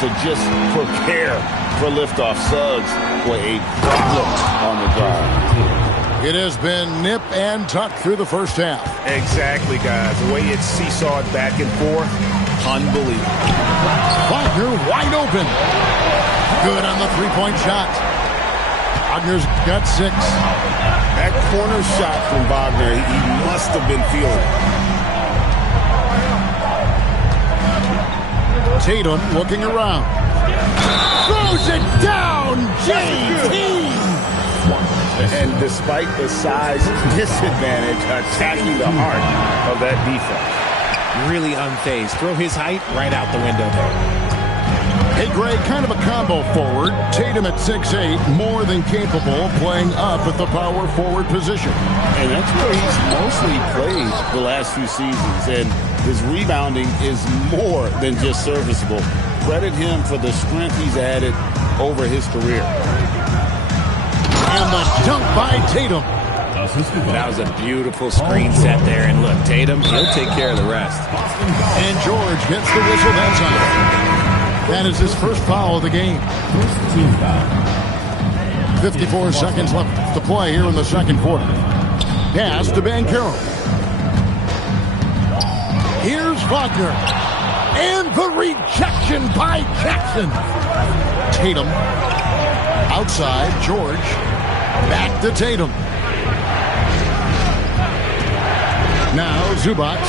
to just prepare for liftoff. Suggs with a problem on the drive. It has been nip and tuck through the first half. Exactly, guys. The way it's seesawed back and forth, unbelievable. Wagner wide open. Good on the three-point shot. Wagner's got 6. That corner shot from Wagner, he must have been feeling it. Tatum looking around. Throws it down, JT! And despite the size disadvantage, attacking the heart of that defense. Really unfazed. Throw his height right out the window there. Hey, Greg, kind of a combo forward. Tatum at 6'8", more than capable, playing up at the power forward position. And that's where he's mostly played the last few seasons. And his rebounding is more than just serviceable. Credit him for the strength he's added over his career. And the dunk by Tatum. That was a beautiful screen set there. And look, Tatum, he'll take care of the rest. And George gets the whistle that time. That is his first foul of the game. 54 seconds left to play here in the second quarter. Pass to Banchero. Here's Wagner. And the rejection by Jackson. Tatum. Outside, George. Back to Tatum. Now Zubac.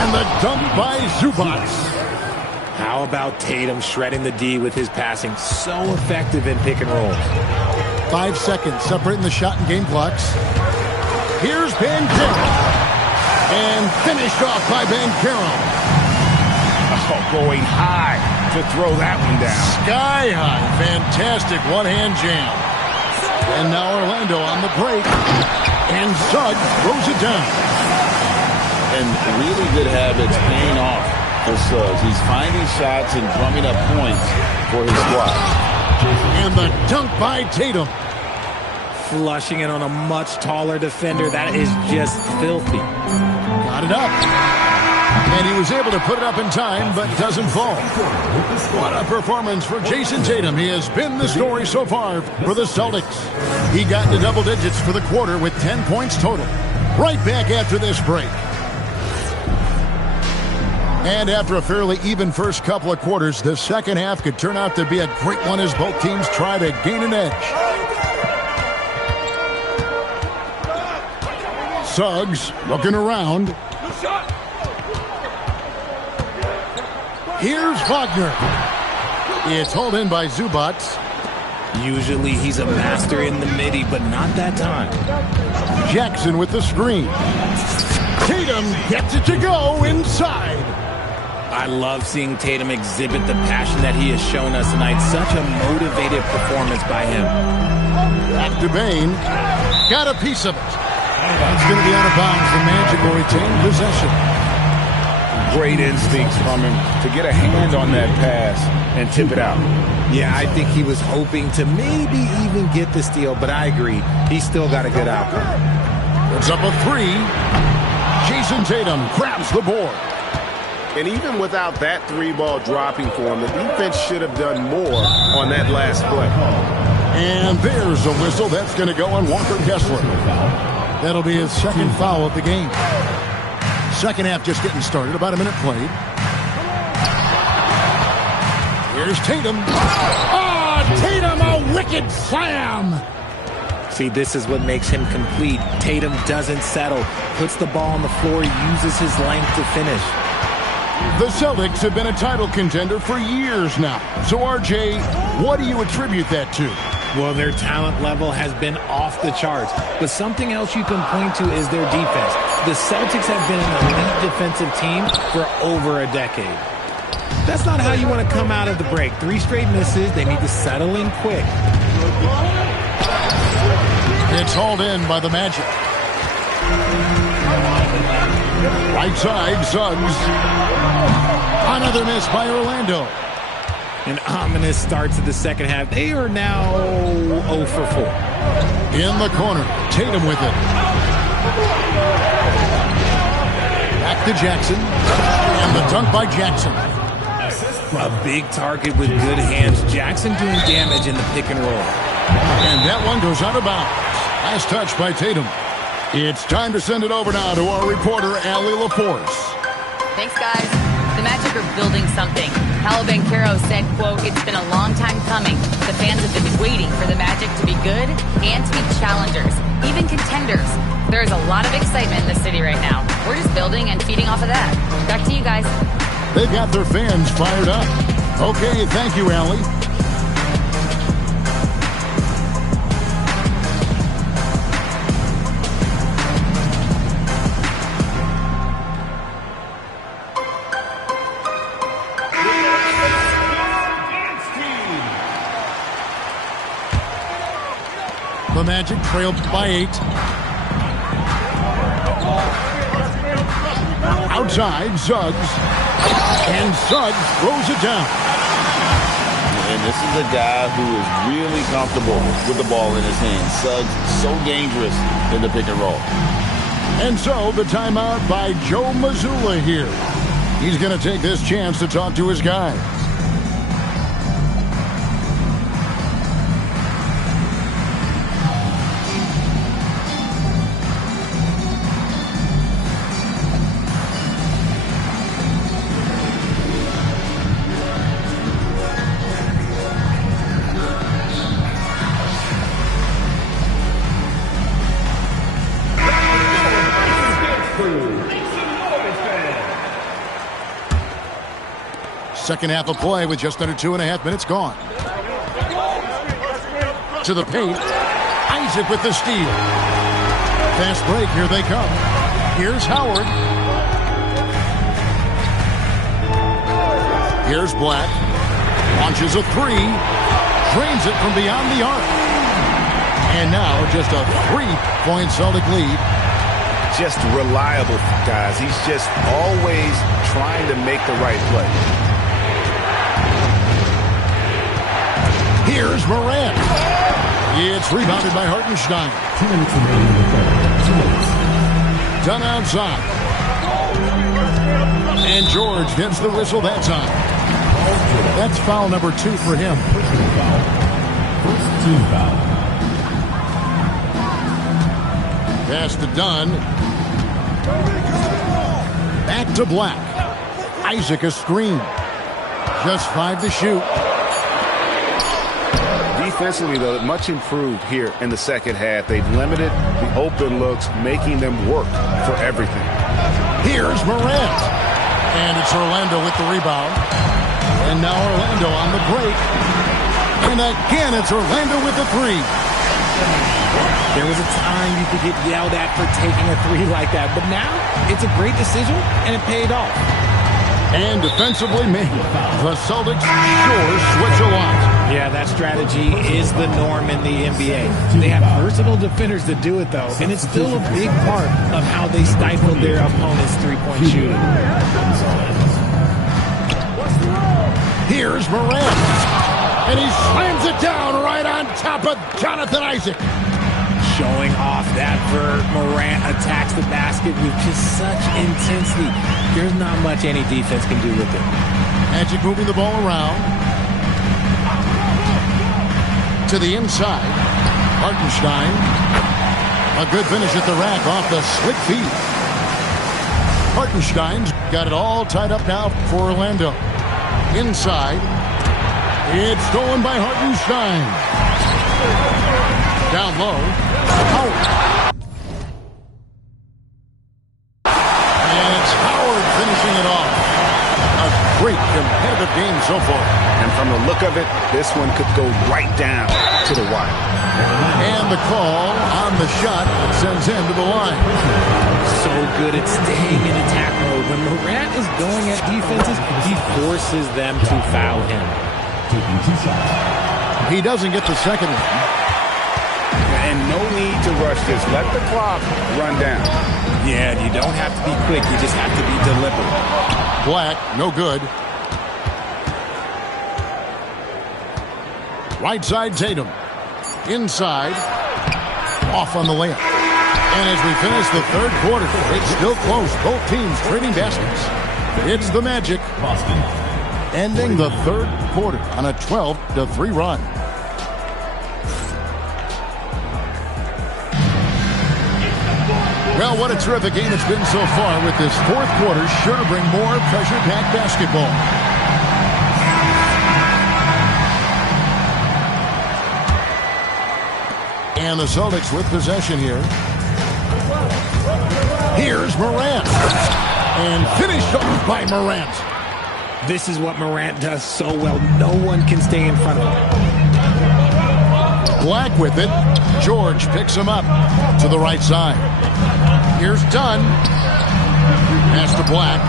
And the dunk by Zubac. How about Tatum shredding the D with his passing? So effective in pick and rolls. 5 seconds separating the shot and game clocks. Here's Banchero. And finished off by Banchero. Oh, going high to throw that one down. Sky high. Fantastic one-hand jam. And now Orlando on the break. And Suggs throws it down. And really good habits paying off for Suggs. He's finding shots and drumming up points for his squad. And the dunk by Tatum. Flushing it on a much taller defender. That is just filthy. Got it up. And he was able to put it up in time, but doesn't fall. What a performance for Jason Tatum. He has been the story so far for the Celtics. He got into double digits for the quarter with 10 points total. Right back after this break. And after a fairly even first couple of quarters, the second half could turn out to be a great one as both teams try to gain an edge. Suggs looking around. Here's Wagner. It's hauled in by Zubac. Usually he's a master in the midi, but not that time. Jackson with the screen. Tatum gets it to go inside. I love seeing Tatum exhibit the passion that he has shown us tonight. Such a motivated performance by him. Back to Bane. Got a piece of it. It's going to be out of bounds. The Magic will retain possession. Great instincts from him to get a hand on that pass and tip it out. Yeah, I think he was hoping to maybe even get the steal, but I agree. He still got a good outcome. It's up a 3. Jason Tatum grabs the board. And even without that 3-ball dropping for him, the defense should have done more on that last play. And there's a whistle. That's going to go on Walker Kessler. That'll be his second foul of the game. Second half just getting started. About a minute played. Here's Tatum. Tatum, a wicked slam. See, this is what makes him complete. Tatum doesn't settle. Puts the ball on the floor, uses his length to finish. The Celtics have been a title contender for years now. So, RJ, what do you attribute that to? Well, their talent level has been off the charts. But something else you can point to is their defense. The Celtics have been an elite defensive team for over a decade. That's not how you want to come out of the break. 3 straight misses. They need to settle in quick. It's hauled in by the Magic. Right side, Suggs. Another miss by Orlando. An ominous start to the second half. They are now 0 for 4. In the corner, Tatum with it. Back to Jackson. And the dunk by Jackson. A big target with good hands. Jackson doing damage in the pick and roll. And that one goes out of bounds. Last touch by Tatum. It's time to send it over now to our reporter, Allie LaForce. Thanks, guys. The Magic are building something. Paolo Banchero said, quote, "It's been a long time coming. The fans have been waiting for the Magic to be good and to be challengers, even contenders. There is a lot of excitement in the city right now. We're just building and feeding off of that. Back to you guys." They've got their fans fired up. Okay, thank you, Allie. The Magic trailed by 8. Outside, Suggs. And Suggs throws it down. And this is a guy who is really comfortable with the ball in his hands. Suggs, so dangerous in the pick and roll. And so the timeout by Joe Mazzulla here. He's going to take this chance to talk to his guys. Second half of play with just under 2.5 minutes gone. To the paint. Isaac with the steal. Fast break. Here they come. Here's Howard. Here's Black. Launches a 3. Drains it from beyond the arc. And now just a 3-point Celtic lead. Just reliable, guys. He's just always trying to make the right play. Here's Morant. It's rebounded by Hartenstein. Done outside. And George gets the whistle that time. That's foul number 2 for him. First team foul. Pass to Dunn. Back to Black. Isaac a screen. Just 5 to shoot. Defensively, though, much improved here in the second half. They've limited the open looks, making them work for everything. Here's Morant. And it's Orlando with the rebound. And now Orlando on the break. And again, it's Orlando with the 3. There was a time you could get yelled at for taking a 3 like that, but now it's a great decision, and it paid off. And defensively, the Celtics sure switch a lot. Yeah, that strategy is the norm in the NBA. They have versatile defenders to do it, though, and it's still a big part of how they stifle their opponent's three-point shooting. Here's Morant. And he slams it down right on top of Jonathan Isaac. Showing off that Vert. Morant attacks the basket with just such intensity. There's not much any defense can do with it. Magic moving the ball around. To the inside. Hartenstein. A good finish at the rack off the slick feed. Hartenstein's got it all tied up now for Orlando. Inside. It's stolen by Hartenstein. Down low. Howard. And it's Howard finishing it off. A great competitive game so far. And from the look of it, this one could go right down to the wire. And the call on the shot that sends him to the line. So good at staying in attack mode. When Morant is going at defenses, he forces them to foul him. He doesn't get the second one. And no need to rush this. Let the clock run down. Yeah, you don't have to be quick. You just have to be deliberate. Black, no good. Right side, Tatum. Inside. Off on the layup. And as we finish the third quarter, it's still close. Both teams trading baskets. It's the Magic. ending the third quarter on a 12-3 run. Well, what a terrific game it's been so far, with this fourth quarter sure to bring more pressure-packed basketball. And the Celtics with possession here. Here's Morant. And finished off by Morant. This is what Morant does so well. No one can stay in front of him. Black with it. George picks him up to the right side. Here's Dunn. Pass to Black.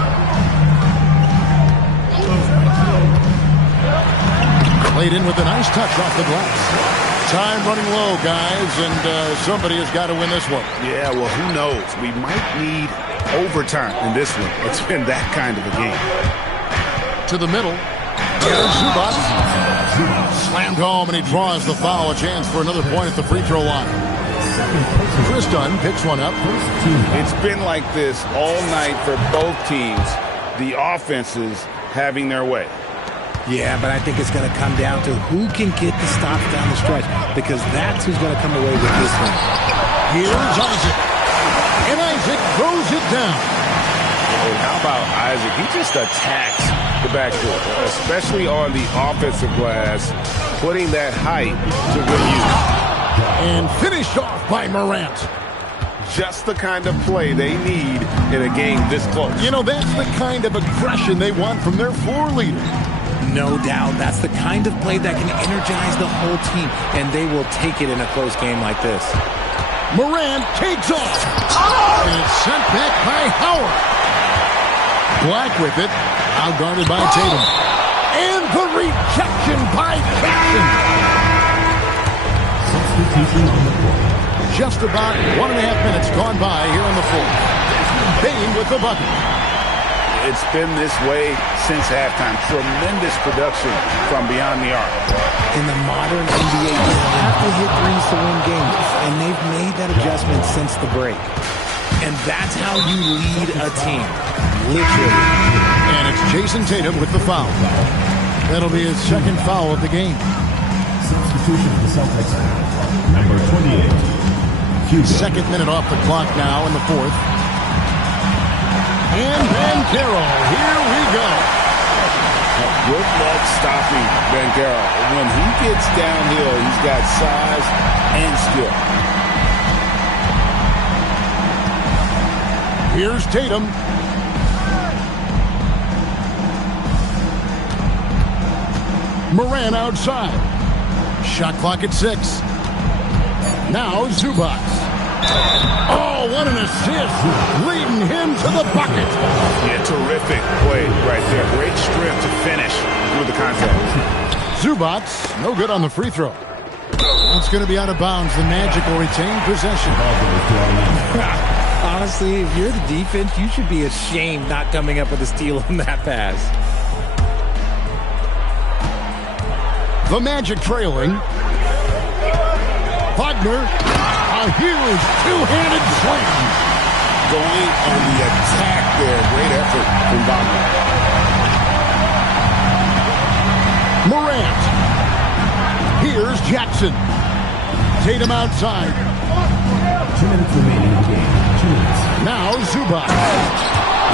Played in with a nice touch off the glass. Time running low, guys, and somebody has got to win this one. Yeah, well, who knows? We might need overtime in this one. It's been that kind of a game. To the middle. Here's Zubac. Slammed home, and he draws the foul. A chance for another point at the free throw line. Chris Dunn picks one up. It's been like this all night for both teams. The offenses having their way. Yeah, but I think it's going to come down to who can get the stops down the stretch, because that's who's going to come away with this one. Here's Isaac. And Isaac throws it down. Oh, how about Isaac? He just attacks the backcourt, especially on the offensive glass, putting that height to good use. And finished off by Morant. Just the kind of play they need in a game this close. You know, that's the kind of aggression they want from their floor leader. No doubt. That's the kind of play that can energize the whole team, and they will take it in a close game like this. Morant takes off. And it's sent back by Howard. Black with it. Outguarded by Tatum. And the rejection by Jackson. Substitution on the court. Just about 1.5 minutes gone by here on the floor. Bane with the bucket. It's been this way since halftime. Tremendous production from beyond the arc. In the modern NBA, you have to hit threes to win games, and they've made that adjustment since the break. And that's how you lead a team, literally. And it's Jason Tatum with the foul. That'll be his second foul of the game. Substitution for the Celtics. Number 28. Hugo. Second minute off the clock now in the fourth. And Banchero, here we go. Good luck stopping Banchero. When he gets downhill, he's got size and skill. Here's Tatum. Morant outside. Shot clock at 6. Now Zubac. Oh, what an assist. Leading him to the bucket. Yeah, terrific play right there. Great strength to finish through the contact. Zubac, no good on the free throw. It's going to be out of bounds. The Magic will retain possession. Honestly, if you're the defense, you should be ashamed not coming up with a steal on that pass. The Magic trailing. Wagner, a huge two-handed slam. Going on the attack there. Great effort from Wagner. Morant. Here's Jackson. Tatum outside. 2 minutes remaining in the game. 2 minutes. Now Zubac.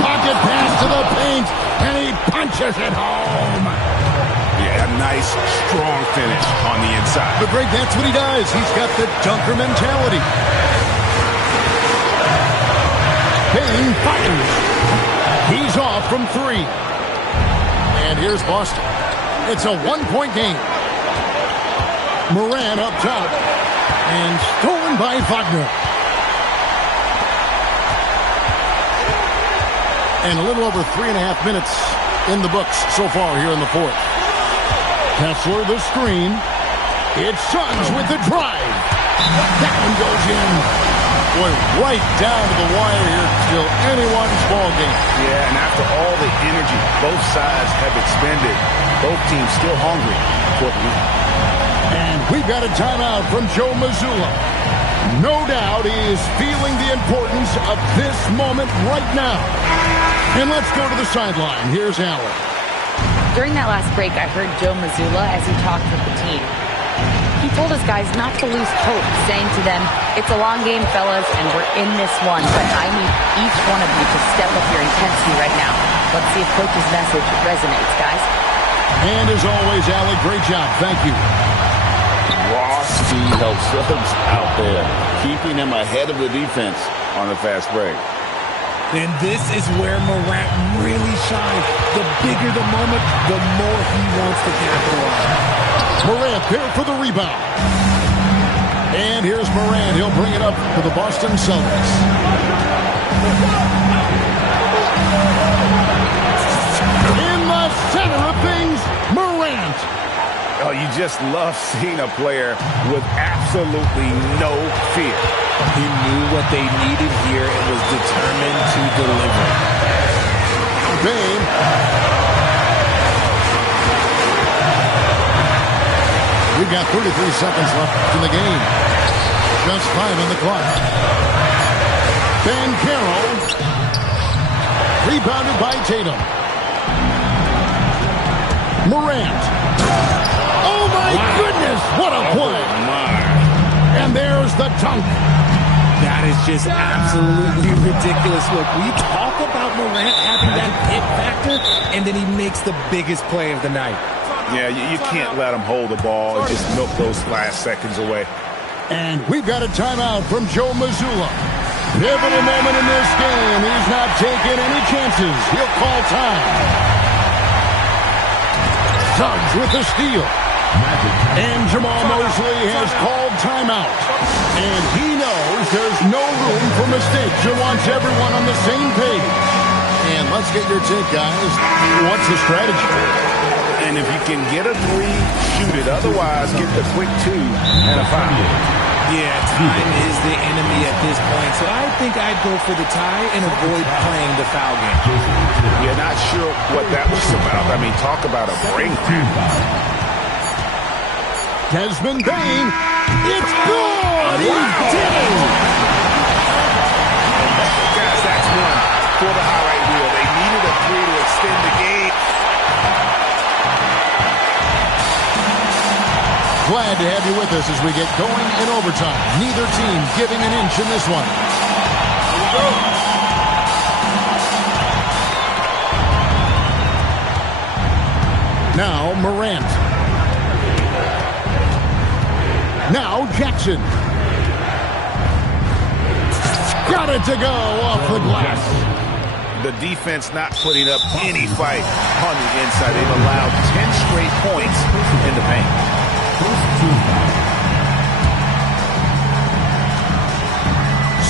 Pocket pass to the paint, and he punches it home. Yeah, a nice, strong finish on the inside. But Greg, that's what he does. He's got the dunker mentality. Bane fires. He's off from 3. And here's Boston. It's a 1-point game. Morant up top. And stolen by Wagner. And a little over 3.5 minutes in the books so far here in the fourth. Kessler the screen. It's Suggs with the drive. That one goes in. Boy, right down to the wire here. Still anyone's ball game. Yeah, and after all the energy both sides have expended, both teams still hungry for the win. And we've got a timeout from Joe Mazzulla. No doubt he is feeling the importance of this moment right now. And let's go to the sideline. Here's Allen. During that last break, I heard Joe Mazzulla as he talked with the team. He told his guys not to lose hope, saying to them, "It's a long game, fellas, and we're in this one, but I need each one of you to step up your intensity right now." Let's see if Coach's message resonates, guys. And as always, Alec, great job. Thank you. Raw speed helps Suggs out there, keeping him ahead of the defense on the fast break. And this is where Morant really shines. The bigger the moment, the more he wants to capitalize. Morant there for the rebound. And here's Morant. He'll bring it up for the Boston Celtics. In the center of things, Morant. Oh, you just love seeing a player with absolutely no fear. He knew what they needed here and was determined to deliver. Bane. We've got 33 seconds left in the game. Just 5 on the clock. Banchero. Rebounded by Tatum. Morant. Oh, my goodness. What a play. And there's the dunk. That is just absolutely ridiculous. Look, we talk about Morant having that hit factor, and then he makes the biggest play of the night. Yeah, you can't let him hold the ball and just milk those last seconds away. And we've got a timeout from Joe Mazzulla. Pivotal moment in this game. He's not taking any chances. He'll call time. Suggs with the steal. And Jamal Mosley has called timeout. And he knows there's no room for mistakes and wants everyone on the same page. And let's get your take, guys. What's the strategy? And if you can get a three, shoot it. Otherwise, get the quick 2 and a foul. Yeah, time is the enemy at this point. So I think I'd go for the tie and avoid playing the foul game. You're not sure what that was about. I mean, talk about a brain cramp. Desmond Bane. It's good. He did it. Guys, that's one for the highlight reel. They needed a 3 to extend the game. Glad to have you with us as we get going in overtime. Neither team giving an inch in this one. Here we go. Now Morant. Now Jackson. Got it to go off the glass. The defense not putting up any fight on the inside. They've allowed 10 straight points in the paint.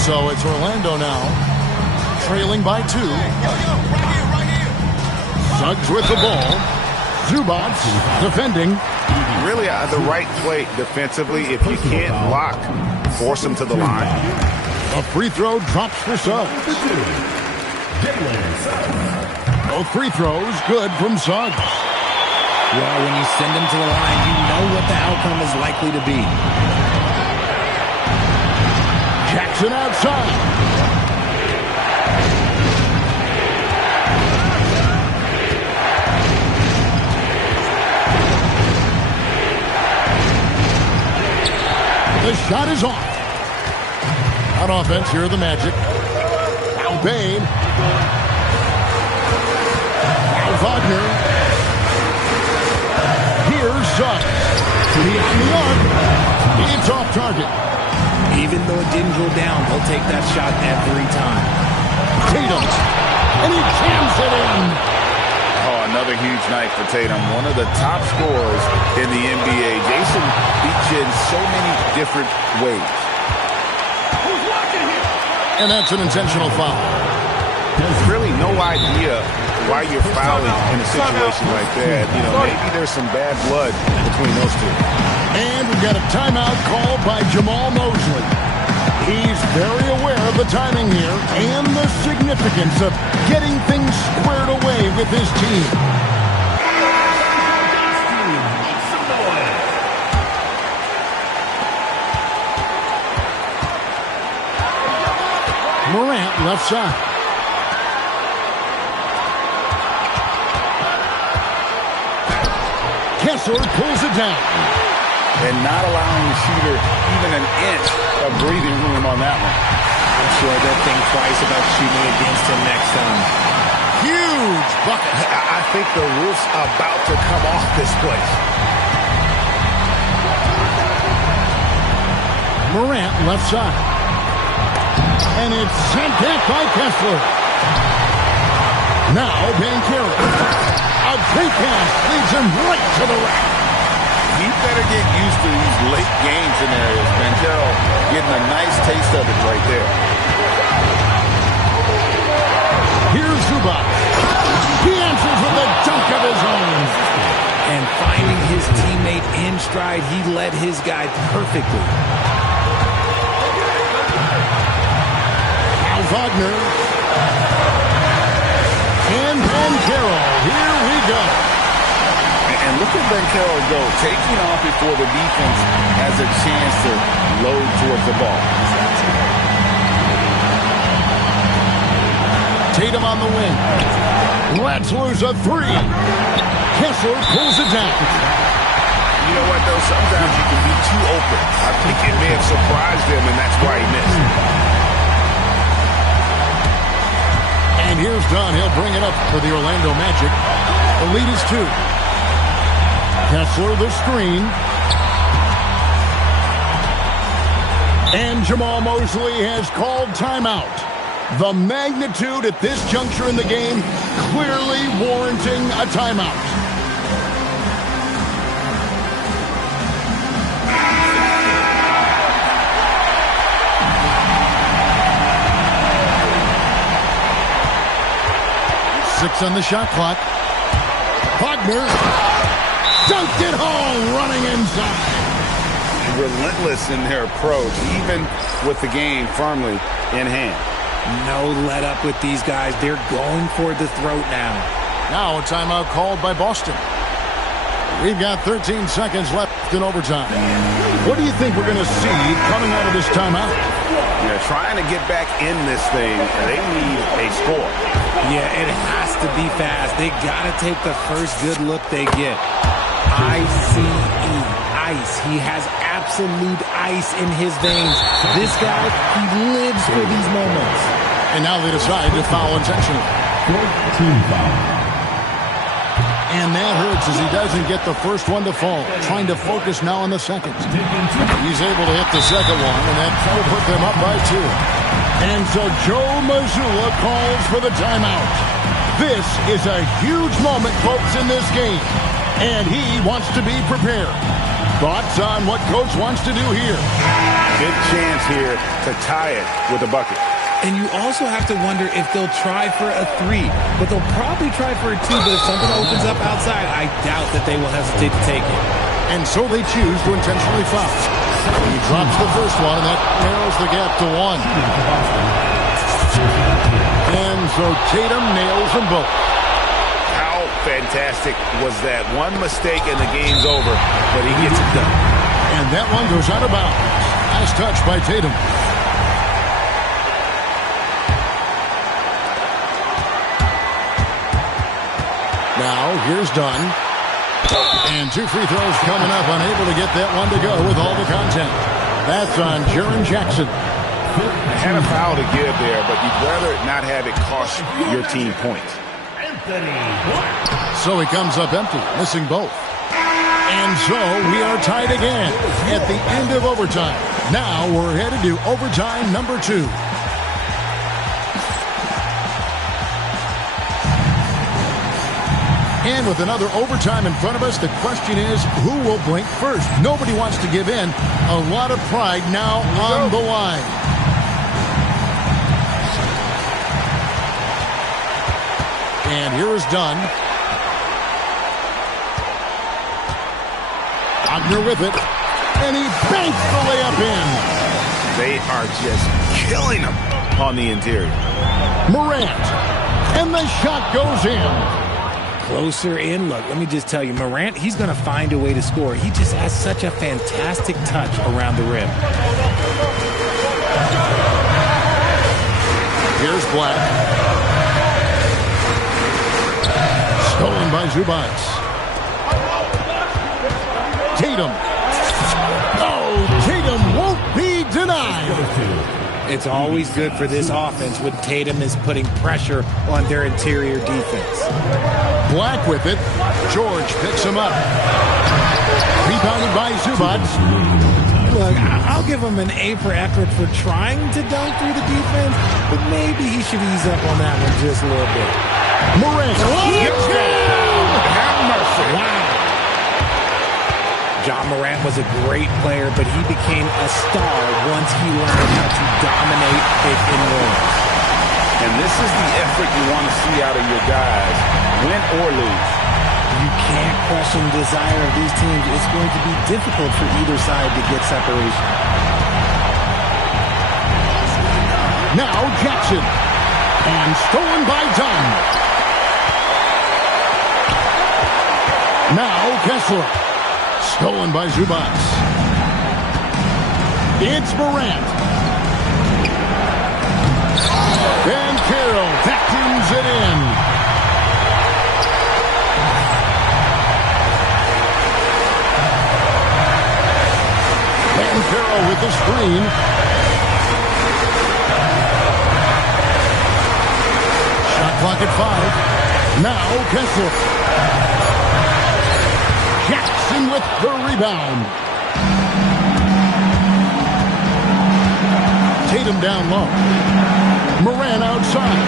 So it's Orlando now, trailing by 2. Suggs with the ball. Zubac defending. Really the right play defensively. If you can't block, force them to the line. A free throw drops for Suggs. Both free throws good from Suggs. Well, when you send him to the line, you know what the outcome is likely to be. Jackson outside. The shot is off. On offense, here are the Magic. Bane. Wagner. Here's Suggs. Beyond the arc. It's off target. Even though it didn't go down, he'll take that shot every time. Tatum. And he jams it in. Oh, another huge night for Tatum. One of the top scorers in the NBA. Jason beats you in so many different ways. And that's an intentional foul. There's really no idea why you're fouling in a situation like that. You know, maybe there's some bad blood between those two. And we've got a timeout called by Jamal Mosley. He's very aware of the timing here and the significance of getting things squared away with his team. Morant left side. Kessler pulls it down. And not allowing the shooter even an inch of breathing room on that one. I'm sure they'll think twice about shooting against him next time. Huge bucket. I think the roof's about to come off this place. Morant left side. And it's sent back by Kessler. Now Banchero. A great pass leads him right to the rack. He better get used to these late game scenarios. Banchero getting a nice taste of it right there. Here's Zubac. He answers with a dunk of his own. And finding his teammate in stride, he led his guy perfectly. Now Wagner. And Banchero. Here we go. And look at Banchero go, taking off before the defense has a chance to load towards the ball. Tatum on the wing. Let's lose a three. Kessler pulls it down. You know what, though? Sometimes you can be too open. I think it may have surprised him, and that's why he missed. And here's Dunn. He'll bring it up for the Orlando Magic. The lead is 2. Kessler the screen. And Jamal Mosley has called timeout. The magnitude at this juncture in the game clearly warranting a timeout. Six on the shot clock. Wagner dunked it home, running inside. Relentless in their approach, even with the game firmly in hand. No let up with these guys. They're going for the throat now. Now a timeout called by Boston. We've got 13 seconds left in overtime. What do you think we're going to see coming out of this timeout? They're trying to get back in this thing, and they need a score. Yeah, it has to be fast. They got to take the first good look they get. I-C-E, ice. He has absolute ice in his veins. This guy, he lives for these moments. And now they decide to foul intentionally. Team foul. And that hurts as he doesn't get the first one to fall. Trying to focus now on the second. He's able to hit the second one, and that will put them up by 2. And so Joe Mazzulla calls for the timeout. This is a huge moment, folks, in this game. And he wants to be prepared. Thoughts on what Coach wants to do here? Good chance here to tie it with a bucket. And you also have to wonder if they'll try for a 3. But they'll probably try for a 2. But if something opens up outside, I doubt that they will hesitate to take it. And so they choose to intentionally foul. He drops the first one, and that narrows the gap to 1. And so Tatum nails them both. How fantastic was that? One mistake and the game's over, but he gets it done. And that one goes out of bounds. Nice touch by Tatum. Now, here's Dunn. And 2 free throws coming up, unable to get that one to go with all the content. That's on Jaren Jackson. Had a foul to give there, but you'd rather not have it cost your team points. So he comes up empty, missing both. And so we are tied again at the end of overtime. Now we're headed to overtime number 2. And with another overtime in front of us, the question is, who will blink first? Nobody wants to give in. A lot of pride now on the line. And here is Dunn. Wagner with it. And he banks the layup in. They are just killing them on the interior. Morant. And the shot goes in. Closer in. Look, let me just tell you, Morant, he's going to find a way to score. He just has such a fantastic touch around the rim. Here's Black. Stolen by Zubac. Tatum. Oh, Tatum won't be denied. It's always good for this offense when Tatum is putting pressure on their interior defense. Black with it. George picks him up. Rebounded by Zubac. Look, I'll give him an A for effort for trying to dunk through the defense, but maybe he should ease up on that one just a little bit. Morant. Have mercy. Wow. John Morant was a great player, but he became a star once he learned how to dominate pick and roll. And this is the effort you want to see out of your guys, win or lose. You can't question the desire of these teams. It's going to be difficult for either side to get separation. Now Jackson. And stolen by Dunn. Now Kessler. Stolen by Zubac. It's Morant. And Carroll vacuums it in. And Carroll with the screen. Shot clock at 5. Now Kessler. Jackson with the rebound. Tatum down low. Morant outside.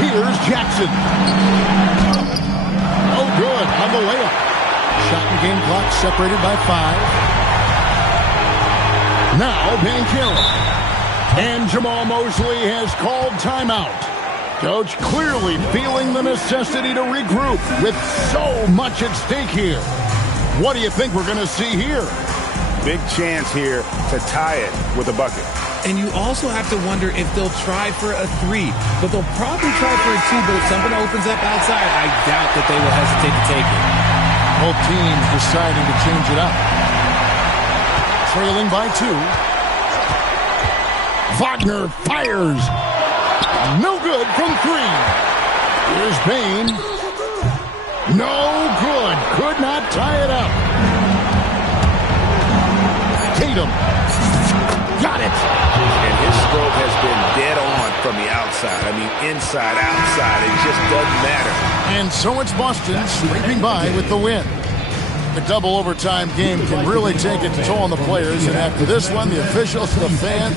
Here's Jackson. Oh, good on the layup. Shot and game clock separated by 5. Now Banchero. And Jamal Mosley has called timeout. Coach clearly feeling the necessity to regroup with so much at stake here. What do you think we're going to see here? Big chance here to tie it with a bucket. And you also have to wonder if they'll try for a 3. But they'll probably try for a 2, but if something opens up outside, I doubt that they will hesitate to take it. Both teams deciding to change it up. Trailing by 2. Wagner fires. No good from 3. Here's Bane. No good. Could not tie it up. Tatum. Got it. And his stroke has been dead on from the outside. I mean, inside, outside. It just doesn't matter. And so it's Boston scraping by with the win. The double overtime game can really take its toll on the players. And after this one, the officials, the fan,